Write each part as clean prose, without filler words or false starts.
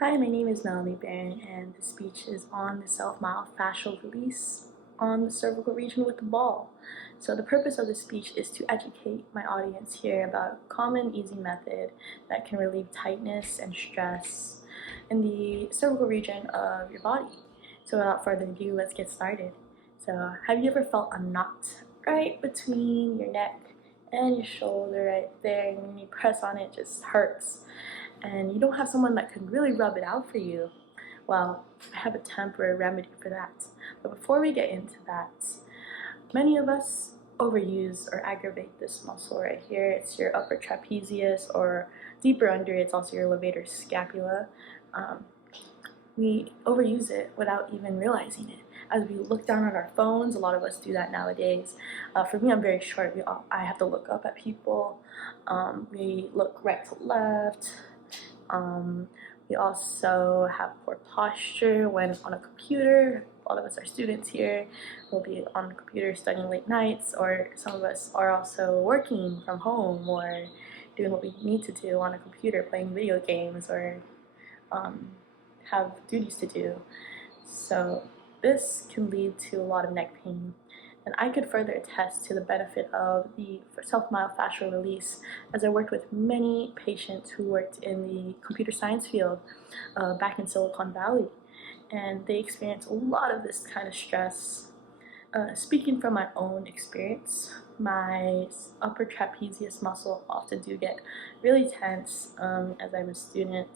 Hi, my name is Melanie Barron, and the speech is on the self-myofascial release on the cervical region with the ball. So the purpose of the speech is to educate my audience here about a common, easy method that can relieve tightness and stress in the cervical region of your body. So without further ado, let's get started. So have you ever felt a knot right between your neck and your shoulder right there, and when you press on it, it just hurts? And you don't have someone that can really rub it out for you? Well, I have a temporary remedy for that. But before we get into that, many of us overuse or aggravate this muscle right here. It's your upper trapezius, or deeper under, it's also your levator scapula. We overuse it without even realizing it. As we look down at our phones, a lot of us do that nowadays. For me, I'm very short. I have to look up at people. We look right to left. We also have poor posture when on a computer. A lot of us are students here. We'll be on a computer studying late nights, or some of us are also working from home or doing what we need to do on a computer, playing video games, or have duties to do. So this can lead to a lot of neck pain. And I could further attest to the benefit of the self-myofascial release, as I worked with many patients who worked in the computer science field back in Silicon Valley. And they experienced a lot of this kind of stress. Speaking from my own experience, my upper trapezius muscle often do get really tense as I'm a student.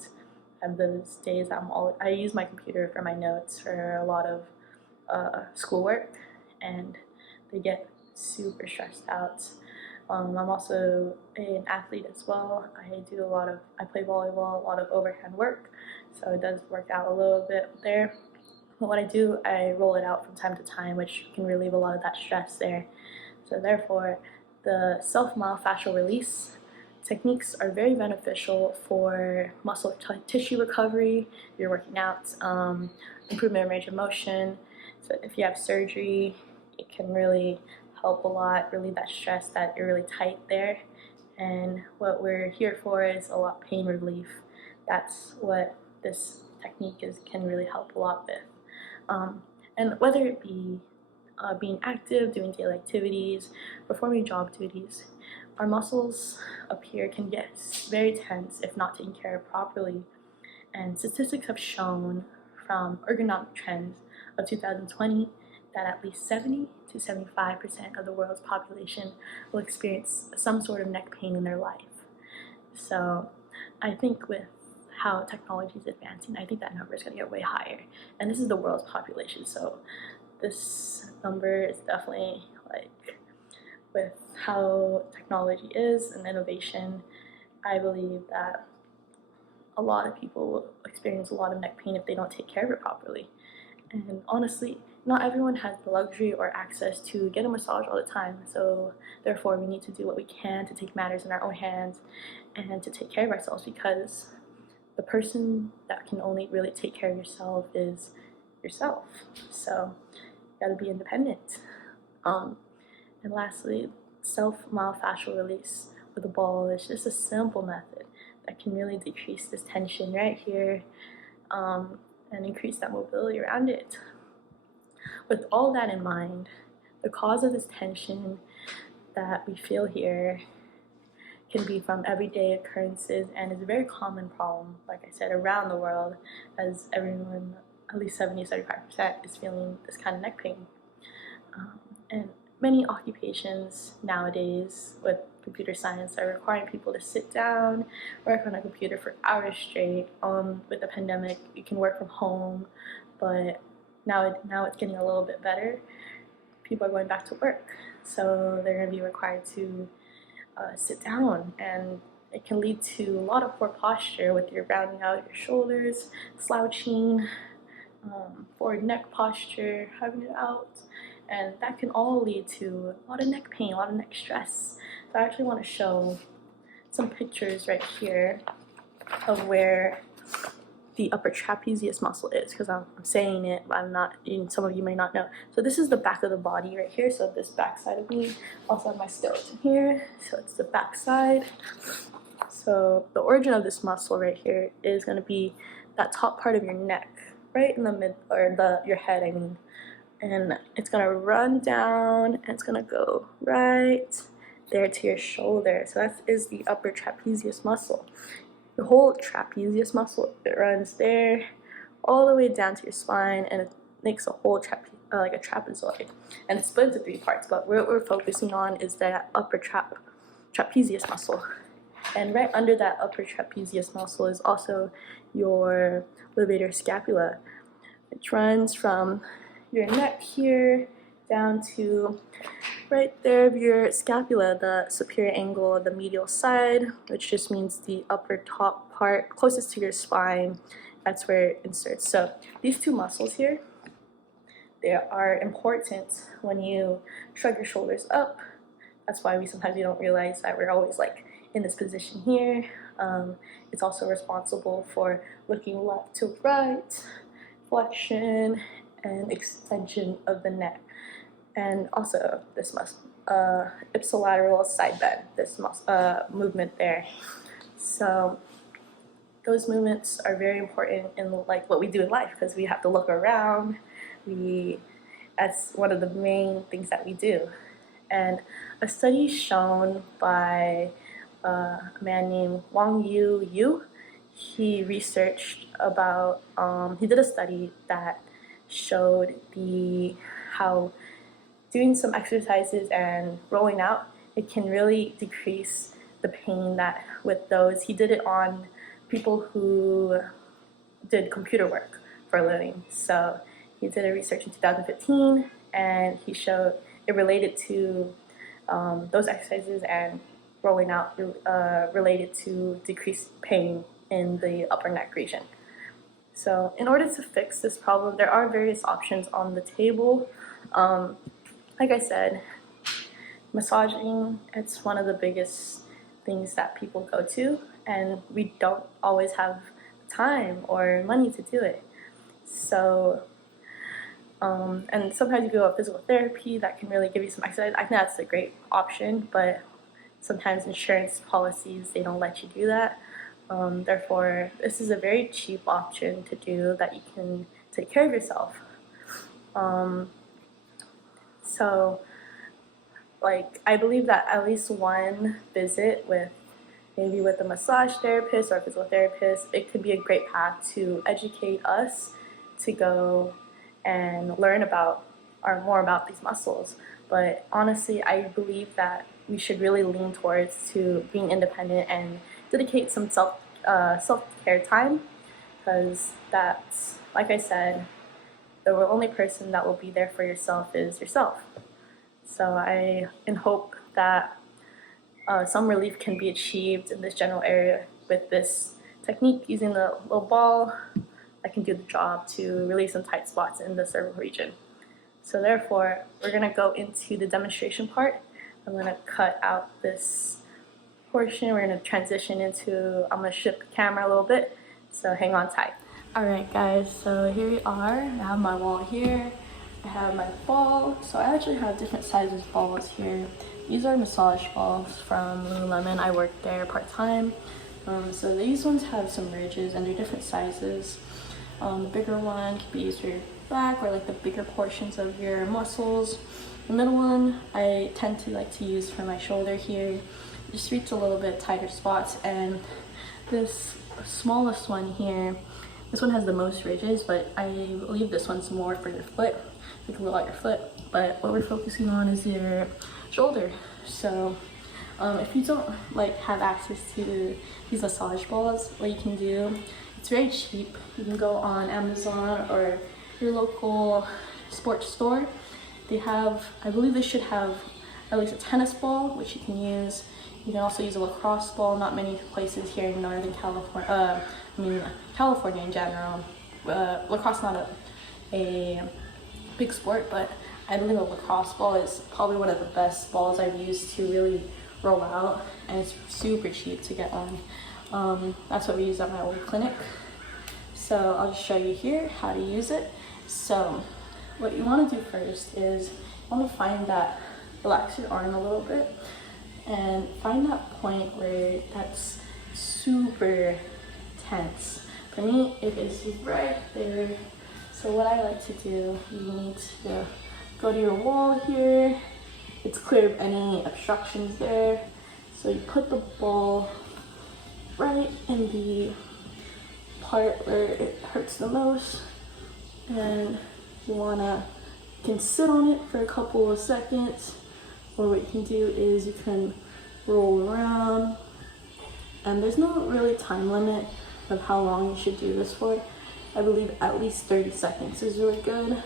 I have those days I use my computer for my notes for a lot of schoolwork, and they get super stressed out. I'm also an athlete as well. I play volleyball, a lot of overhand work, so it does work out a little bit there. But what I do, I roll it out from time to time, which can relieve a lot of that stress there. So therefore, the self-myofascial release techniques are very beneficial for muscle tissue recovery, if you're working out, improvement in range of motion. So if you have surgery, it can really help a lot, relieve that stress that you're really tight there. And what we're here for is a lot pain relief. That's what this technique can really help a lot with. And whether it be being active, doing daily activities, performing job duties, our muscles up here can get very tense if not taken care of properly. And statistics have shown from ergonomic trends of 2020 that at least 70 to 75% of the world's population will experience some sort of neck pain in their life. So I think with how technology is advancing, I think that number is going to get way higher. And this is the world's population, so this number is definitely, like, with how technology is and innovation, I believe that a lot of people will experience a lot of neck pain if they don't take care of it properly. And honestly, not everyone has the luxury or access to get a massage all the time, so therefore we need to do what we can to take matters in our own hands and to take care of ourselves, because the person that can only really take care of yourself is yourself. So you gotta be independent. And lastly, self-myofascial release with a ball is just a simple method that can really decrease this tension right here, and increase that mobility around it. With all that in mind, the cause of this tension that we feel here can be from everyday occurrences, and is a very common problem, like I said, around the world, as everyone, at least 70-75%, is feeling this kind of neck pain. And many occupations nowadays with computer science are requiring people to sit down, work on a computer for hours straight. With the pandemic, you can work from home, but now it's getting a little bit better. People are going back to work, so they're going to be required to sit down, and it can lead to a lot of poor posture with your rounding out your shoulders, slouching, forward neck posture, having it out, and that can all lead to a lot of neck pain, a lot of neck stress. So I actually want to show some pictures right here of where the upper trapezius muscle is, because I'm saying it, but I'm not, some of you may not know. So this is the back of the body right here, so this back side of me. Also have my skeleton here, so it's the back side. So the origin of this muscle right here is going to be that top part of your neck, right in the mid, or your head, I mean. And it's going to run down and it's going to go right there to your shoulder. So that is the upper trapezius muscle. The whole trapezius muscle, it runs there all the way down to your spine, and it makes a whole like a trapezoid. And it's split into 3 parts, but what we're focusing on is that upper trapezius muscle. And right under that upper trapezius muscle is also your levator scapula, which runs from your neck here down to right there of your scapula, the superior angle of the medial side, which just means the upper top part closest to your spine. That's where it inserts. So these 2 muscles here, they are important when you shrug your shoulders up. That's why sometimes we don't realize that we're always like in this position here. It's also responsible for looking left to right, flexion and extension of the neck, and also this ipsilateral side bend, this movement there. So those movements are very important in like what we do in life, because we have to look around. That's one of the main things that we do. And a study shown by a man named Wang Yu, he researched about, he did a study that showed how doing some exercises and rolling out, it can really decrease the pain that with those. He did it on people who did computer work for a living. So he did a research in 2015, and he showed it related to those exercises and rolling out related to decreased pain in the upper neck region. So in order to fix this problem, there are various options on the table. Like I said, massaging, it's one of the biggest things that people go to, and we don't always have time or money to do it. So, and sometimes you go to physical therapy that can really give you some exercise. I think that's a great option, but sometimes insurance policies, they don't let you do that. Therefore, this is a very cheap option to do that you can take care of yourself. So, like, I believe that at least one visit with maybe with a massage therapist or a physical therapist, it could be a great path to educate us to go and learn about or more about these muscles. But honestly, I believe that we should really lean towards to being independent and dedicate some self-care time, because that's, like I said, the only person that will be there for yourself is yourself. So I hope that some relief can be achieved in this general area with this technique using the little ball that can do the job to relieve some tight spots in the cervical region. So therefore, we're going to go into the demonstration part. I'm going to cut out this portion. We're going to transition into, I'm going to shift the camera a little bit, so hang on tight. Alright guys, so here we are. I have my wall here. I have my ball. So I actually have different sizes balls here. These are massage balls from Lululemon. I work there part-time. So these ones have some ridges and they're different sizes. The bigger one can be used for your back or like the bigger portions of your muscles. The middle one I tend to like to use for my shoulder here. Just reach a little bit tighter spots. And this smallest one here, this one has the most ridges, but I believe this one's more for your foot. You can roll out your foot, but what we're focusing on is your shoulder. So if you don't like have access to these massage balls, what you can do, it's very cheap. You can go on Amazon or your local sports store. They have, I believe they should have at least a tennis ball, which you can use. You can also use a lacrosse ball. Not many places here in Northern California, California in general. Lacrosse not a big sport, but I believe a lacrosse ball is probably one of the best balls I've used to really roll out, and it's super cheap to get one. That's what we use at my old clinic. So I'll just show you here how to use it. So what you want to do first is you want to find relax your arm a little bit and find that point where that's super tense. For me, it is right there. So what I like to do, you need to go to your wall here. It's clear of any obstructions there. So you put the ball right in the part where it hurts the most, and you can sit on it for a couple of seconds, or what you can do is you can roll around, and there's no really time limit of how long you should do this for. I believe at least 30 seconds is really good,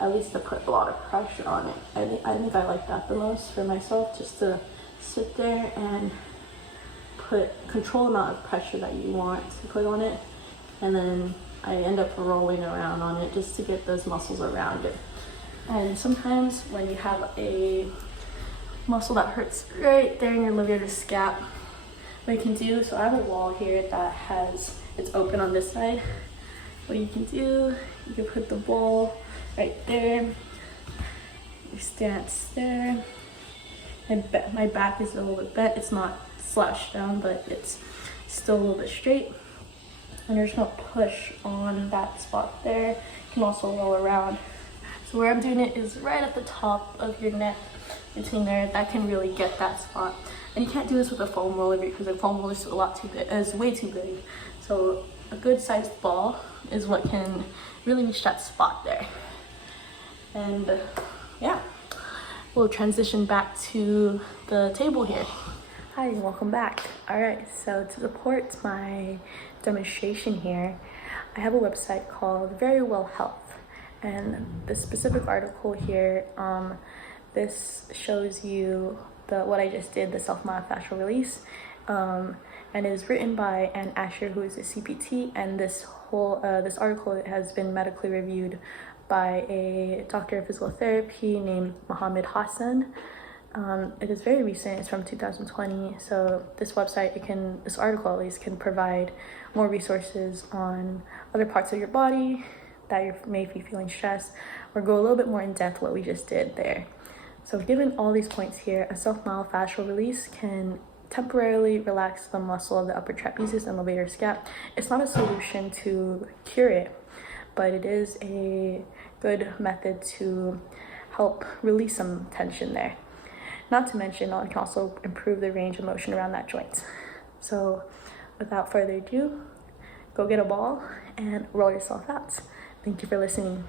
at least to put a lot of pressure on it. I think I like that the most for myself, just to sit there and control the amount of pressure that you want to put on it, and then I end up rolling around on it just to get those muscles around it. And sometimes when you have a muscle that hurts right there in your levator scap, what you can do, so I have a wall here that it's open on this side. What you can do, you can put the ball right there, your stance there. My back is a little bit bent. It's not slouched down, but it's still a little bit straight. And you're just gonna push on that spot there. You can also roll around. So where I'm doing it is right at the top of your neck, between there. That can really get that spot. And you can't do this with a foam roller because a foam roller is way too big. So a good sized ball is what can really reach that spot there. And yeah, we'll transition back to the table here. Hi, welcome back. All right, so to support my demonstration here, I have a website called Very Well Health, and the specific article here, this shows you what I just did, the self-myofascial release, and it is written by Ann Asher, who is a CPT, and this article has been medically reviewed by a doctor of physical therapy named Mohammed Hassan. It is very recent, it's from 2020, so this article at least, can provide more resources on other parts of your body that you may be feeling stressed, or go a little bit more in depth what we just did there. So given all these points here, a self-myofascial release can temporarily relax the muscle of the upper trapezius and levator scap. It's not a solution to cure it, but it is a good method to help release some tension there. Not to mention, it can also improve the range of motion around that joint. So without further ado, go get a ball and roll yourself out. Thank you for listening.